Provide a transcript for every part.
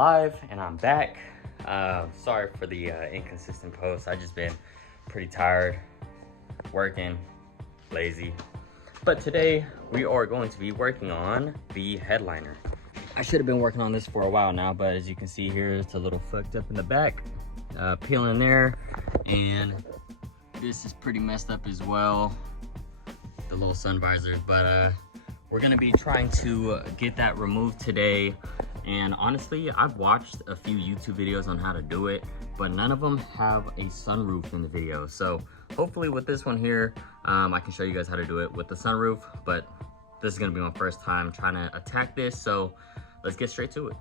live and I'm back. Sorry for the inconsistent posts. I just been pretty tired, working, lazy. But today we are going to be working on the headliner. I should have been working on this for a while now, but as you can see here, it's a little fucked up in the back, peeling there, and this is pretty messed up as well, the little sun visor. But we're gonna be trying to get that removed today. And honestly, I've watched a few YouTube videos on how to do it, but none of them have a sunroof in the video. So hopefully with this one here, I can show you guys how to do it with the sunroof, but this is gonna be my first time trying to attack this. So let's get straight to it.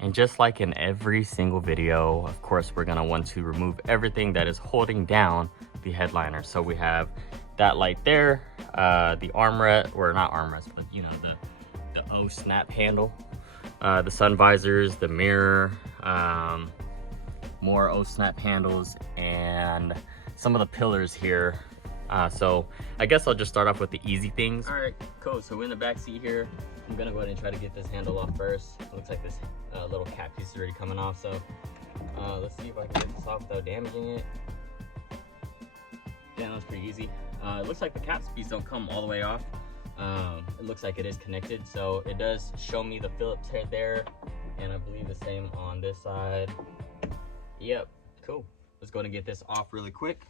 And just like in every single video, of course, we're gonna want to remove everything that is holding down the headliner. So we have that light there, the armrest, or not armrest, but you know, the O snap handle, the sun visors, the mirror, more O snap handles, and some of the pillars here. So I guess I'll just start off with the easy things. All right, cool. So we're in the back seat here. I'm gonna go ahead and try to get this handle off first. It looks like this little cap piece is already coming off. So let's see if I can get this off without damaging it. Yeah, that's pretty easy. It looks like the cap piece don't come all the way off. It looks like it is connected, so it does show me the Phillips head there, and I believe the same on this side. Yep, cool. Let's go ahead and get this off really quick.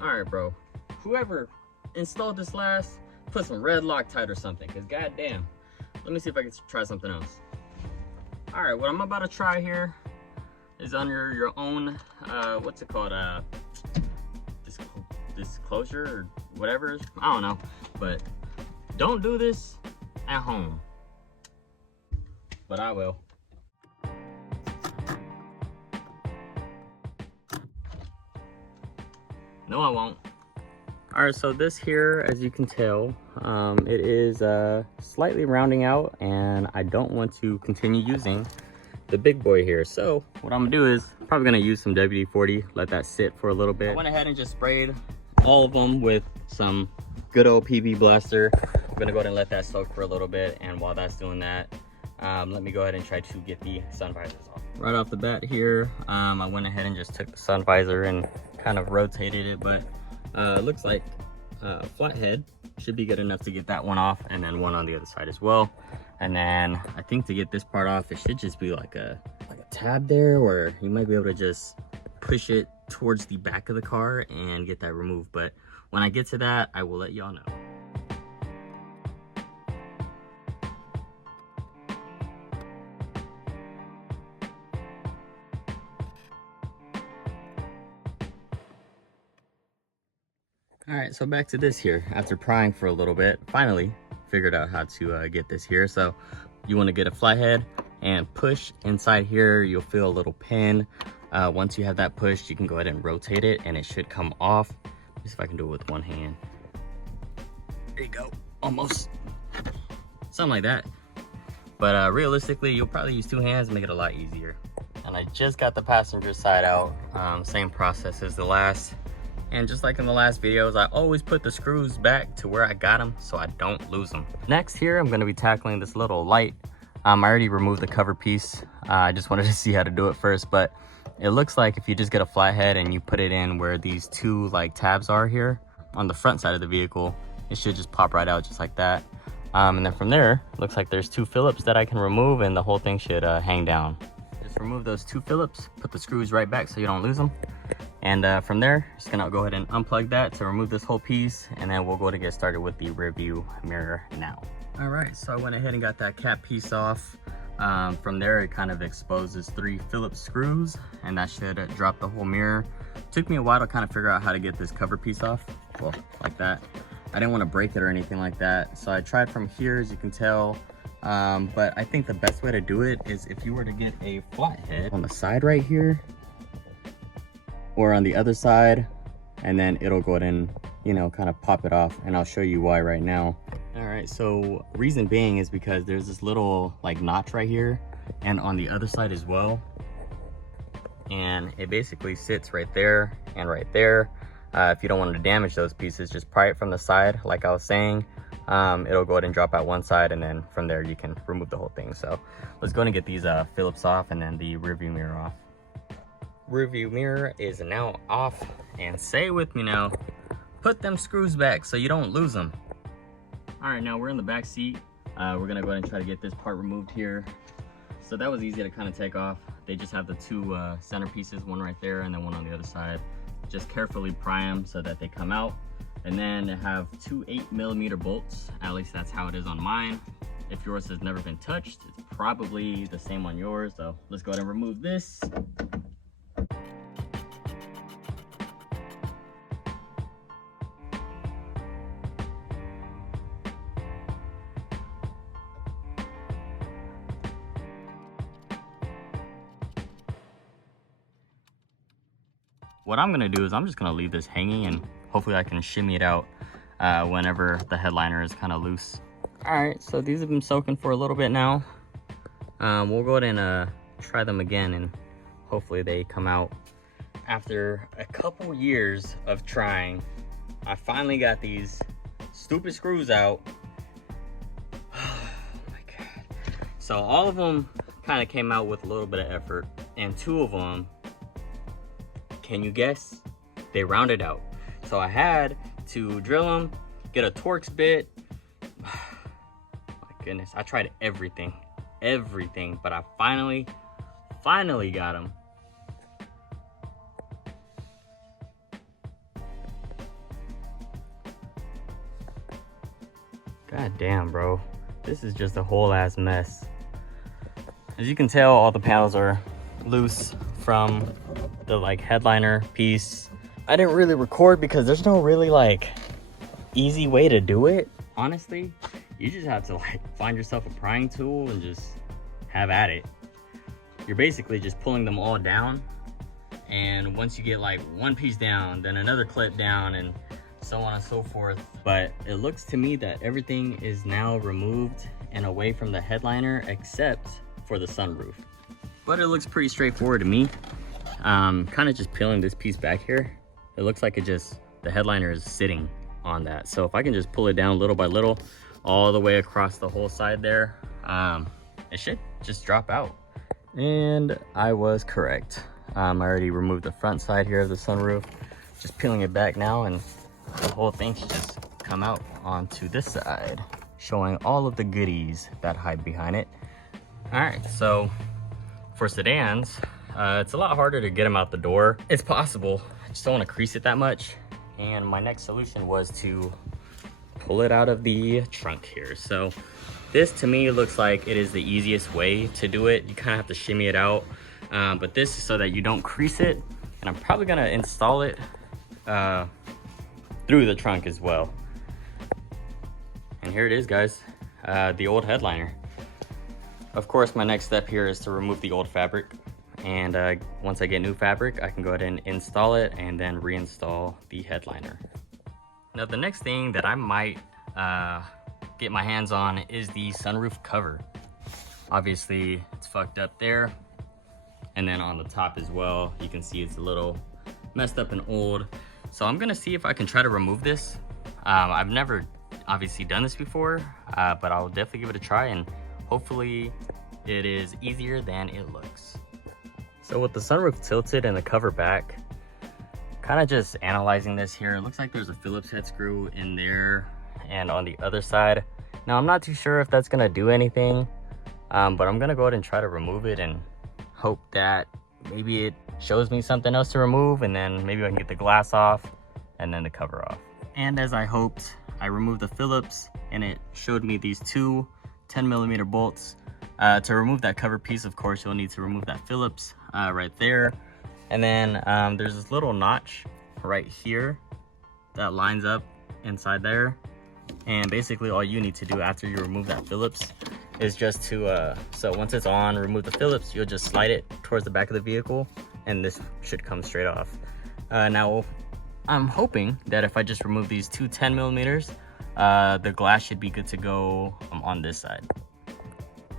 All right, bro. Whoever installed this last, put some red Loctite or something, because goddamn. Let me see if I can try something else. All right, what I'm about to try here is under your own, what's it called? Disclosure or whatever. I don't know, but don't do this at home. But I will. No, I won't. All right, so this here, as you can tell, it is slightly rounding out, and I don't want to continue using the big boy here. So what I'm gonna do is probably gonna use some WD-40, let that sit for a little bit. I went ahead and just sprayed all of them with some good old PB Blaster. I'm gonna go ahead and let that soak for a little bit, and while that's doing that, let me go ahead and try to get the sun visors off. Right off the bat here, I went ahead and just took the sun visor and kind of rotated it, but it looks like flathead should be good enough to get that one off, and then one on the other side as well. And then I think to get this part off, it should just be like a tab there, where you might be able to just push it towards the back of the car and get that removed. But when I get to that, I will let y'all know. All right, so back to this here. After prying for a little bit, finally figured out how to get this here. So you want to get a flathead and push inside here. You'll feel a little pin. Once you have that pushed, you can go ahead and rotate it, and it should come off. Let me see if I can do it with one hand. There you go, almost. Something like that. But realistically, you'll probably use two hands to make it a lot easier. And I just got the passenger side out. Same process as the last. And just like in the last videos, I always put the screws back to where I got them so I don't lose them. Next here, I'm gonna be tackling this little light. I already removed the cover piece. I just wanted to see how to do it first, but it looks like if you just get a flathead and you put it in where these two like tabs are here on the front side of the vehicle, it should just pop right out just like that. And then from there, looks like there's two Phillips that I can remove, and the whole thing should hang down. Just remove those two Phillips, put the screws right back so you don't lose them. And from there, just gonna go ahead and unplug that to remove this whole piece, and then we'll go to get started with the rear view mirror now. All right, so I went ahead and got that cap piece off. From there, it kind of exposes 3 Phillips screws, and that should drop the whole mirror. Took me a while to kind of figure out how to get this cover piece off, well, like that. I didn't want to break it or anything like that, so I tried from here, as you can tell. But I think the best way to do it is if you were to get a flathead on the side right here, or on the other side, and then it'll go ahead and, you know, kind of pop it off, and I'll show you why right now. All right, so reason being is because there's this little like notch right here and on the other side as well. And it basically sits right there and right there. If you don't want to damage those pieces, just pry it from the side like I was saying. It'll go ahead and drop out one side, and then from there you can remove the whole thing. So let's go and get these Phillips off, and then the rear view mirror off. Rear view mirror is now off, and say with me now, put them screws back so you don't lose them. All right, now we're in the back seat. We're gonna go ahead and try to get this part removed here. So that was easy to kind of take off. They just have the two center pieces, one right there and then one on the other side. Just carefully pry them so that they come out. And then have two 8mm bolts. At least that's how it is on mine. If yours has never been touched, it's probably the same on yours. So let's go ahead and remove this. What I'm gonna do is I'm just gonna leave this hanging, and hopefully I can shimmy it out whenever the headliner is kind of loose. All right, so these have been soaking for a little bit now. We'll go ahead and try them again, and hopefully they come out. After a couple years of trying, I finally got these stupid screws out. Oh my God. So all of them kind of came out with a little bit of effort, and two of them, can you guess? They rounded out. So I had to drill them, get a Torx bit. My goodness, I tried everything, but I finally got them. God damn, bro. This is just a whole ass mess. As you can tell, all the panels are loose from the headliner piece. I didn't really record because there's no really easy way to do it. Honestly, you just have to find yourself a prying tool and just have at it. You're basically just pulling them all down, and once you get one piece down, then another clip down, and so on and so forth. But it looks to me that everything is now removed and away from the headliner except for the sunroof. But it looks pretty straightforward to me. Kind of just peeling this piece back here. It looks like the headliner is sitting on that. So if I can just pull it down little by little, all the way across the whole side there, it should just drop out. And I was correct. I already removed the front side here of the sunroof. Just peeling it back now, and the whole thing should just come out onto this side, showing all of the goodies that hide behind it. All right, so for sedans, it's a lot harder to get them out the door. It's possible, I just don't want to crease it that much. And my next solution was to pull it out of the trunk here. So this to me looks like it is the easiest way to do it. You kind of have to shimmy it out, but this is so that you don't crease it. And I'm probably gonna install it through the trunk as well. And here it is, guys, the old headliner. Of course, my next step here is to remove the old fabric. And once I get new fabric, I can go ahead and install it and then reinstall the headliner. Now, the next thing that I might get my hands on is the sunroof cover. Obviously, it's fucked up there. And then on the top as well, you can see it's a little messed up and old. So I'm gonna see if I can try to remove this. I've never obviously done this before, but I'll definitely give it a try, and hopefully it is easier than it looks. So with the sunroof tilted and the cover back, kind of just analyzing this here, it looks like there's a Phillips head screw in there and on the other side. Now, I'm not too sure if that's gonna do anything, but I'm gonna go ahead and try to remove it and hope that maybe it shows me something else to remove, and then maybe I can get the glass off and then the cover off. And as I hoped, I removed the Phillips and it showed me these two 10mm bolts. To remove that cover piece, of course, you'll need to remove that Phillips right there. And then there's this little notch right here that lines up inside there. And basically all you need to do after you remove that Phillips is just to, so once it's on, remove the Phillips, you'll just slide it towards the back of the vehicle and this should come straight off. Now, I'm hoping that if I just remove these two 10mm, the glass should be good to go on this side.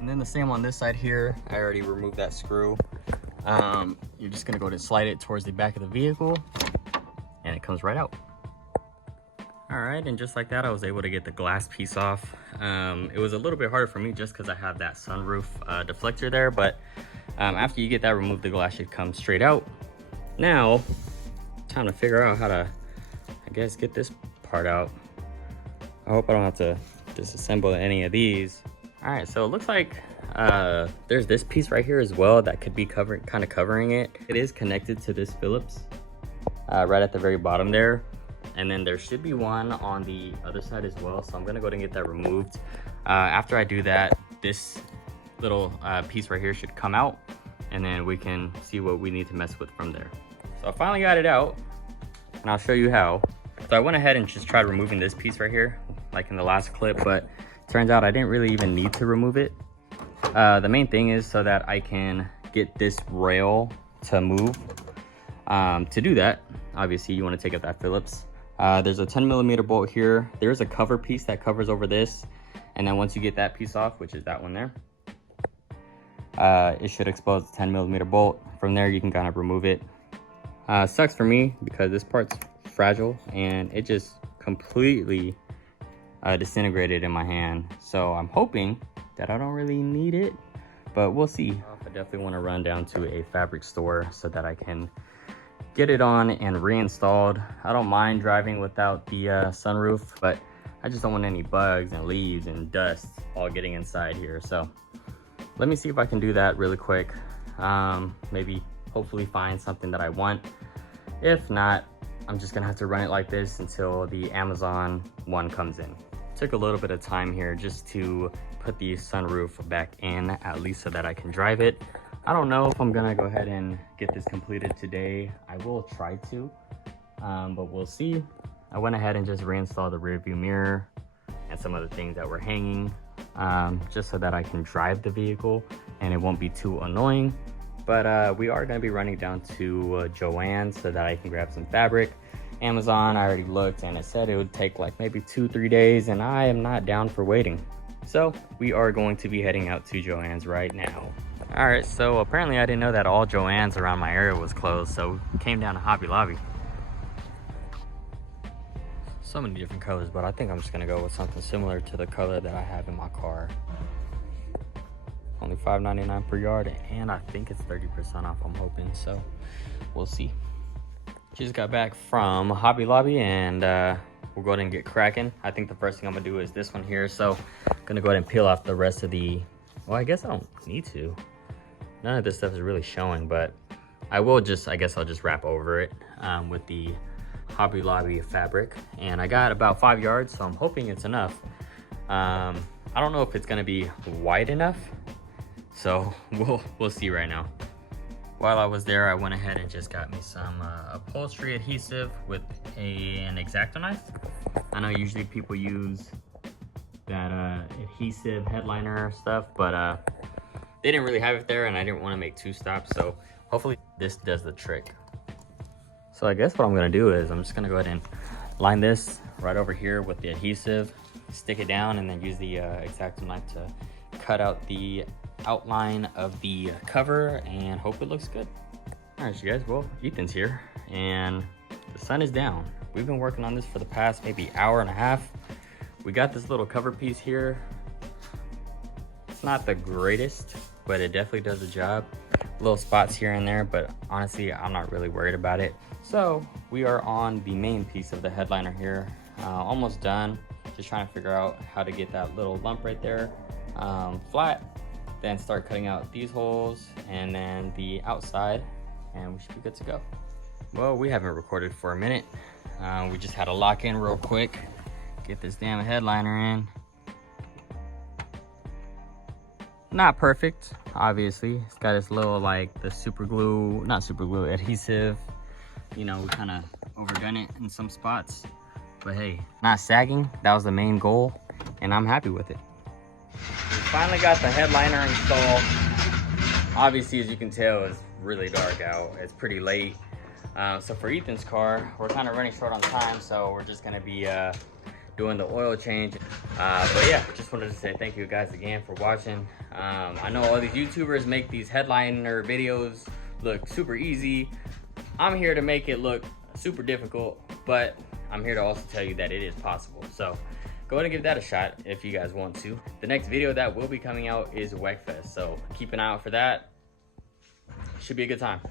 And then the same on this side here. I already removed that screw. You're just gonna go to slide it towards the back of the vehicle and it comes right out. All right, and just like that, I was able to get the glass piece off. It was a little bit harder for me just because I have that sunroof deflector there, but after you get that removed, the glass should come straight out. Now, time to figure out how to, I guess, get this part out. I hope I don't have to disassemble any of these. All right, so it looks like there's this piece right here as well that could be kind of covering it. It is connected to this Phillips right at the very bottom there. And then there should be one on the other side as well. So I'm gonna go ahead and get that removed. After I do that, this little piece right here should come out, and then we can see what we need to mess with from there. So I finally got it out, and I'll show you how. So I went ahead and just tried removing this piece right here, like in the last clip, but turns out I didn't really even need to remove it. The main thing is so that I can get this rail to move. To do that, obviously you wanna take out that Phillips. There's a 10mm bolt here. There's a cover piece that covers over this. And then once you get that piece off, which is that one there, it should expose the 10mm bolt. From there, you can kind of remove it. Sucks for me because this part's fragile and it just completely disintegrated in my hand. So I'm hoping that I don't really need it, but we'll see. I definitely want to run down to a fabric store so that I can get it on and reinstalled. I don't mind driving without the sunroof, but I just don't want any bugs and leaves and dust all getting inside here. So let me see if I can do that really quick. Maybe hopefully find something that I want. If not, I'm just gonna have to run it like this until the Amazon one comes in. Took a little bit of time here just to put the sunroof back in, at least so that I can drive it. I don't know if I'm gonna go ahead and get this completed today. I will try to, but we'll see. I went ahead and just reinstalled the rear view mirror and some other things that were hanging, just so that I can drive the vehicle and it won't be too annoying. But we are gonna be running down to Joann's so that I can grab some fabric. Amazon, I already looked and it said it would take like maybe 2-3 days, and I am not down for waiting. So we are going to be heading out to Joann's right now. All right, so apparently I didn't know that all Joann's around my area was closed, so came down to Hobby Lobby. So many different colors, but I think I'm just gonna go with something similar to the color that I have in my car. Only $5.99 per yard, and I think it's 30% off, I'm hoping, so we'll see. Just got back from Hobby Lobby, and we'll go ahead and get cracking. I think the first thing I'm gonna do is this one here, so I'm gonna go ahead and peel off the rest of the, well, I guess I don't need to. None of this stuff is really showing, but I will just, I guess I'll just wrap over it with the Hobby Lobby fabric. And I got about 5 yards, so I'm hoping it's enough. I don't know if it's gonna be wide enough, so we'll see right now. While I was there, I went ahead and just got me some upholstery adhesive with an X-Acto knife. I know usually people use that adhesive headliner stuff, but they didn't really have it there, and I didn't want to make 2 stops, so hopefully this does the trick. So I guess what I'm gonna do is I'm just gonna go ahead and line this right over here with the adhesive, stick it down, and then use the X-Acto knife to cut out the outline of the cover and hope it looks good. All right, you guys, well, Ethan's here and the sun is down. We've been working on this for the past maybe hour and a half. We got this little cover piece here. It's not the greatest, but it definitely does the job. Little spots here and there, but honestly, I'm not really worried about it. So we are on the main piece of the headliner here. Almost done. Just trying to figure out how to get that little lump right there flat. Then start cutting out these holes and then the outside, and we should be good to go. Well, we haven't recorded for a minute. We just had to lock in real quick, get this damn headliner in. Not perfect, obviously. It's got this little, like, the super glue, not super glue, adhesive. You know, we kind of overdone it in some spots. But hey, not sagging, that was the main goal, and I'm happy with it. We finally got the headliner installed. Obviously, as you can tell, it's really dark out. It's pretty late. So for Ethan's car, we're kind of running short on time, so we're just gonna be doing the oil change. But yeah, just wanted to say thank you guys again for watching. I know all these YouTubers make these headliner videos look super easy. I'm here to make it look super difficult, but I'm here to also tell you that it is possible. So go ahead and give that a shot if you guys want to. The next video that will be coming out is WECFest, so keep an eye out for that. Should be a good time.